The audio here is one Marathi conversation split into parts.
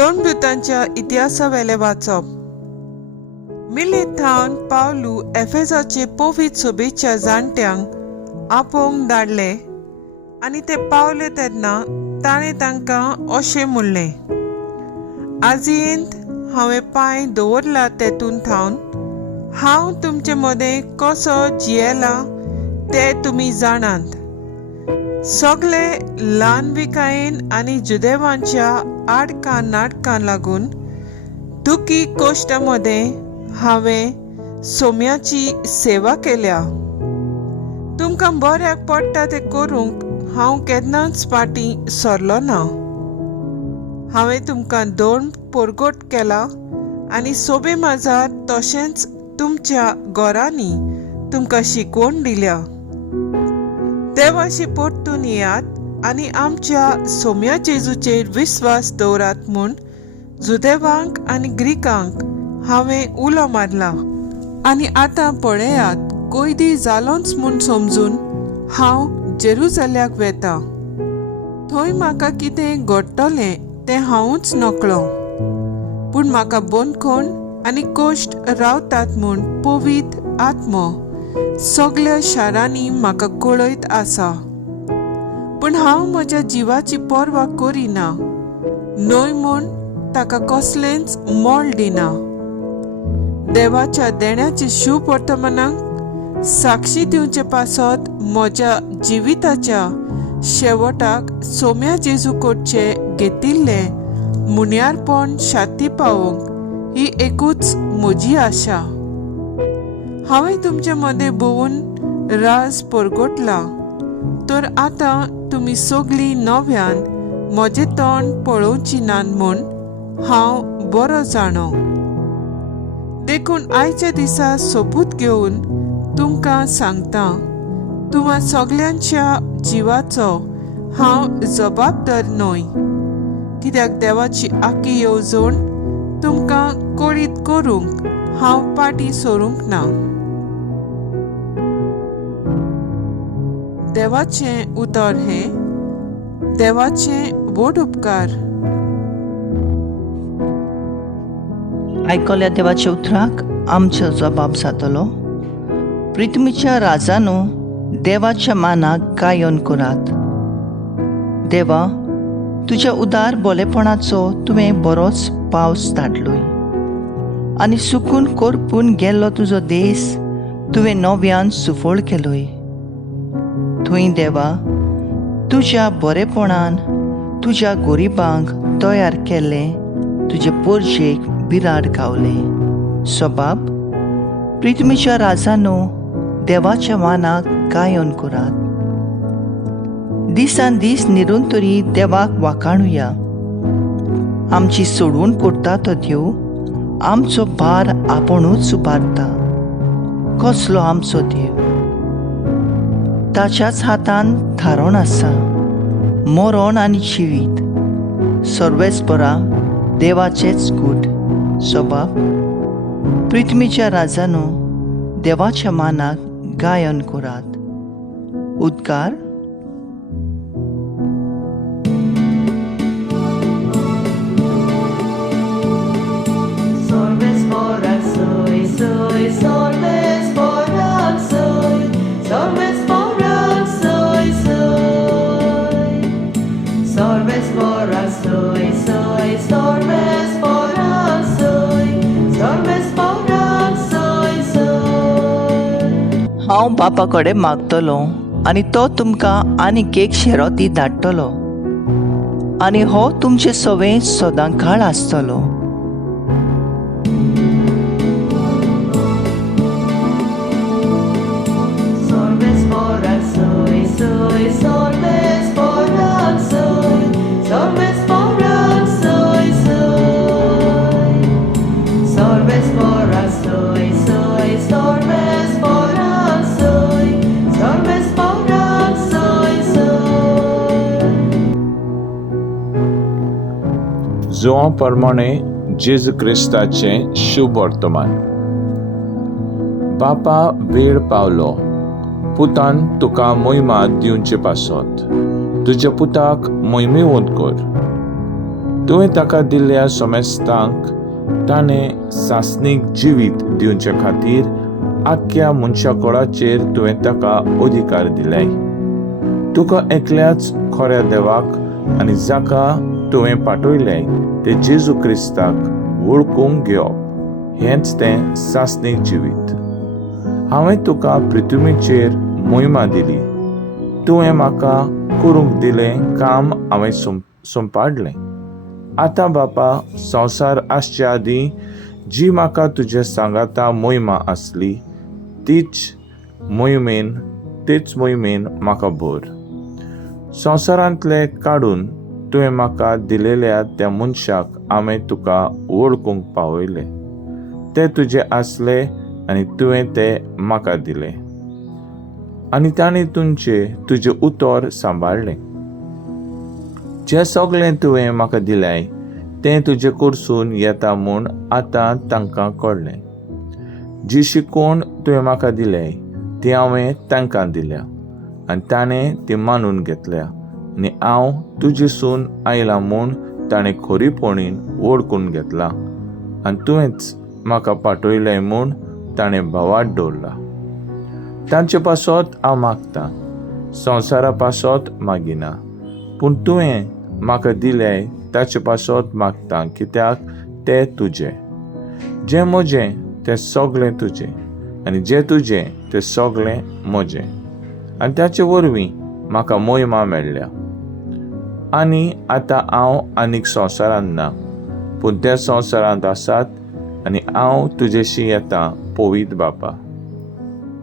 दोन दुतांच्या इतिहासावेले वाचप. मिलेथावन पावलू एफेसाचे पोवीत सोबेच्या जाणट्यांक आपोवंक धाडले आनी ते पावले तेन्ना ताणें तांकां अशें म्हणलें, आजयेंत हांवें पांय दवरला तेतून थावन हांव तुमचे मदें कसो जियेला ते तुमी जाणात. सगळे ल्हान विकायेन आनी जुदेवांच्या आडकां नाटकां लागून दुखी कोश्टामध्ये हांवें सोम्याची सेवा केल्या. तुमकां बऱ्याक पडटा ते करूंक हांव केन्नाच फाटीं सरलो ना. हांवें तुमकां दोन परगोट केला आनी सोबे माझार तशेंच तुमच्या घरांनी तुमकां शिकवण दिल्या. देवाशी परतून येयात आनी आमच्या सोम्या जेजूचेर विस्वास दवरात म्हूण जुदेवांक आनी ग्रीकांक हांवें उलो मारला. आनी आतां पळयात, कैदी जालोंच म्हूण समजून हांव जेरुसल्याक वेता. थंय म्हाका कितें घडटलें तें हांवूच नकळो, पूण म्हाका बंदखण आनी कोश्ट रावतात म्हूण पवित आत्मो सगळ्या शारांनी म्हाका कळयत आसा. पूण हांव म्हज्या जिवाची पर्वा करिना, न्हय म्हूण ताका कसलेंच मोल दिना. देवाच्या देण्याचे शुभ वर्तमानाक साक्षी दिवचे पासत म्हज्या जिविताच्या शेवटाक सोम्या जेजू कडचे घेतिल्ले मुन्यारपण शाती पावोवंक ही एकूच म्हजी आशा. हांवें तुमचे मदें भोवून राज परगटला, तर आतां तुमी सगळीं नव्यान म्हजें तोंड पळोवची नात म्हूण हांव बरो जाणो. देखून आयच्या दिसा सोपूत घेवन तुमकां सांगता, तुम्हा सगळ्यांच्या जिवाचो हांव जबाबदार न्हय, कित्याक देवाची आखी येवजण तुमकां कळीत करूंक हांव फाटीं सरूंक ना. देवाचें उतर हे देवाचे व्हड उपकार. आयकल्या देवाच्या उतराक आमचो जबाब जातलो. पृथ्वीच्या राजानो, देवाच्या मानाक गायन करात. देवा, तुज्या उदार बोलेपणाचो तुवें बरोच पावस धाडलोय आनी सुकून करपून गेल्लो तुजो देस तुवें नव्यान सुफळ केलोय. थंय देवा, तुज्या बरेपणान तुज्या गोरिबांक तयार केल्ले तुजे पोरशेक बिराड गावले. सबाब, पृथ्वीच्या राजानो, देवाच्या मानाक गायन करात. दिसान दीस निरंतरी देवाक वाखाणुया. आमची सोडवण करता तो देव आमचो भार आपुणूच उबारता. कसलो आमचो देव, ताच्याच हातान थारोन आसा, मरण आनी जिवीत सर्वेस्परा देवाचेच गूट. सबाब, पृथ्वीच्या राजानो, देवाच्या मानाक गायन करात. उद्गार. हांव बापा कडेन मागतलो आनी तो तुमकां आनीक एक शेरोती धाडटलो आनी हो तुमचे सवें सदांकाळ आसतलो. जोआ प्रमाणे जेजू क्रिस्ताचें शुभ वर्तमान. बापा, वेळ पावलो. पुतान तुका मोहिमा दिवचे पासत तुज्या पुताक मोहिमेवंत कर. तुवें ताका दिल्ल्या सोमेस्तांक ताणें सासणीक जिवीत दिवचे खातीर आख्या मनशाकुळाचेर तुवें ताका अधिकार दिल्याय. तुका एकल्याच खऱ्या देवाक आनी जाका तुवें पाठयलें ते जेजू क्रिस्ताक वळखूंक घेवप हेंच तें सासणीक जिवीत. हांवें तुका पृथ्वीचेर मोहिमा दिली. तुवें म्हाका करूंक दिलें काम हांवें संपाडलें. आतां बापा, संवसार आसच्या आदीं जी म्हाका तुजे सांगाता मोहिमा आसली तीच मोहिमेन म्हाका भर. संवसारांतले काडून तुवें म्हाका दिलेल्या त्या मनशाक हांवें तुका वळखूंक पावयलें. ते तुजे आसले आनी तुवें ते म्हाका दिले आनी ताणें तुजें उतर सांबाळलें. जें सगळें तुवें म्हाका दिलें तें तुजें कडसून येता म्हूण आतां तांकां कळ्ळें. जी शिकवण तुवें म्हाका दिलें ती हांवें तांकां दिल्या आनी ताणें ती मानून घेतल्या आनी हांव तुजेसून आयलां म्हूण ताणें खरीपणीन वळखून घेतलां आनी तुवेंच म्हाका पाठयलें म्हूण ताणें भावार्थ दवरला. तांचे पासत हांव मागतां, संवसारा पासत मागिना, पूण तुवें म्हाका दिलें ताचे पासत मागतां, कित्याक तें तुजें. जें म्हजें तें सगळें तुजें आनी जें तुजें तें सगळें म्हजें आनी ताचे वरवीं म्हाका मोहिमा मेळ्ळ्या. आनी आतां हांव आनीक संवसारांत ना, पूण त्या संवसारांत आसात आनी हांव तुजेशी येतां पवित्र बापा.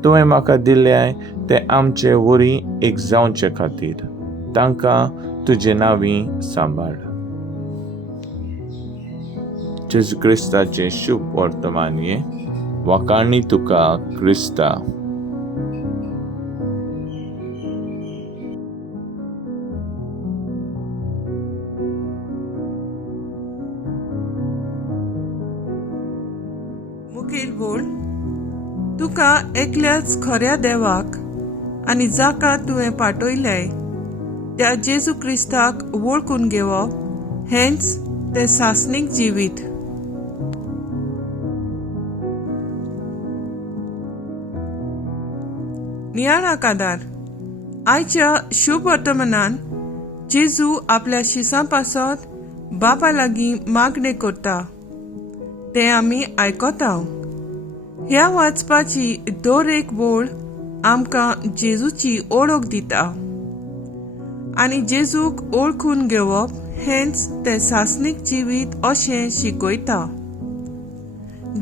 तुवें म्हाका दिल्लें तें आमचे वरी एक जावचे खातीर तांकां तुजे नांवीं सांबाळ. जेजू क्रिस्ताचें शुभ वर्तमानये वाखाणी तुका क्रिस्ता. मुखेल बोल. तुका एकल्याच खऱ्या देवाक आनी जाका तुवें पाठयलें त्या जेजू क्रिस्ताक वळखून घेवप हेंच तें सासणीक जिवीत. नियाळा कादार. आयच्या शुभ वर्तमानान जेजू आपल्या शिसां पासत बापा लागीं मागणें करता तें आमी आयकता. ह्या वाचपाची दर एक बोळ आमकां जेजूची ओळख दिता आनी जेजूक ओळखून घेवप हेंच तें सासणीक जिवीत अशें शिकयता.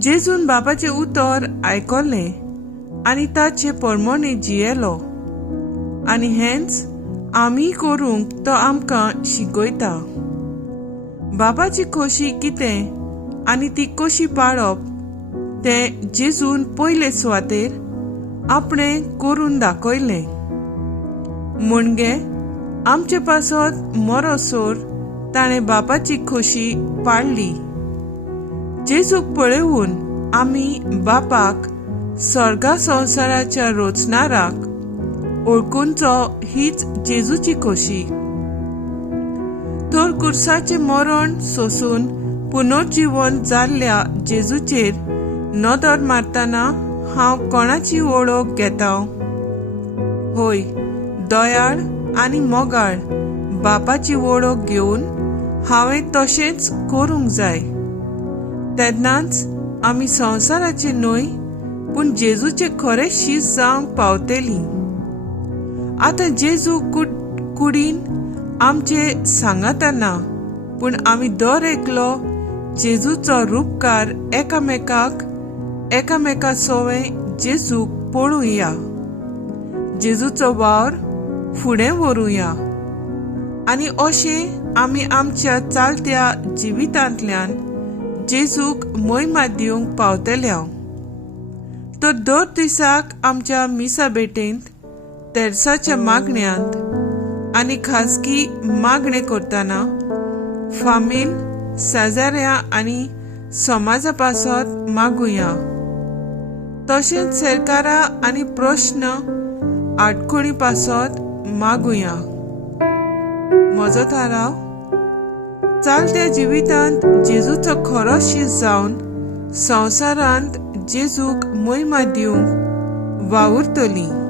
जेजून बापाचें उतर आयकलें आनी ताचे परमणे जियेलो आनी हेंच आमी करूंक तो आमकां शिकयता. बापाची खोशी कितें आनी ती कशी पाळप तें जेजून पयले सुवातेर आपणें करून दाखयलें. म्हणगे आमचे पासत मरोसोर ताणें बापाची खोशी पाळली. जेजूक पळयून आमी बापाक स्वर्गा संवसाराच्या रचणाराक ओळखूंचो हीच जेजूची खोशी. तर कुर्साचें मरण सोसून पुनर्जीवन जाल्ल्या जेजूचेर नदर मारतना हांव कोणाची वळख घेता? होय, दयाळ आनी मोगाळ बापाची वळख घेवन हांवें तशेंच करूंक जाय. तेन्नाच आमी संवसाराचे न्हय पूण जेजूचे खरें शीस जावंक पावतलीं. आतां जेजू कुडीन आमचे सांगाता ना, पूण आमी दर एकलो जेजूचो रूपकार एकामेका सोवें जेजूक पळोवया. जेजूचो वावर फुडें व्हरूया आनी अशें आमी आमच्या चालत्या जिवितांतल्यान जेजूक मोहिमा दिवंक पावतल्या. तर दर दिसाक आमच्या मिसा बेटेंत, तेरसाच्या मागण्यांत आनी खाजगी मागणे करतना फामील, शेजाऱ्यां आनी समाजा पासत मागुया. तशेंच सरकारा आनी प्रश्न आडखळी पासत मागुया. म्हजो थाराव. चलत्या जिवितांत जेजूचो खरो शीस जावन संवसारांत जेजूक महिमा दिवंक वावुरतलीं.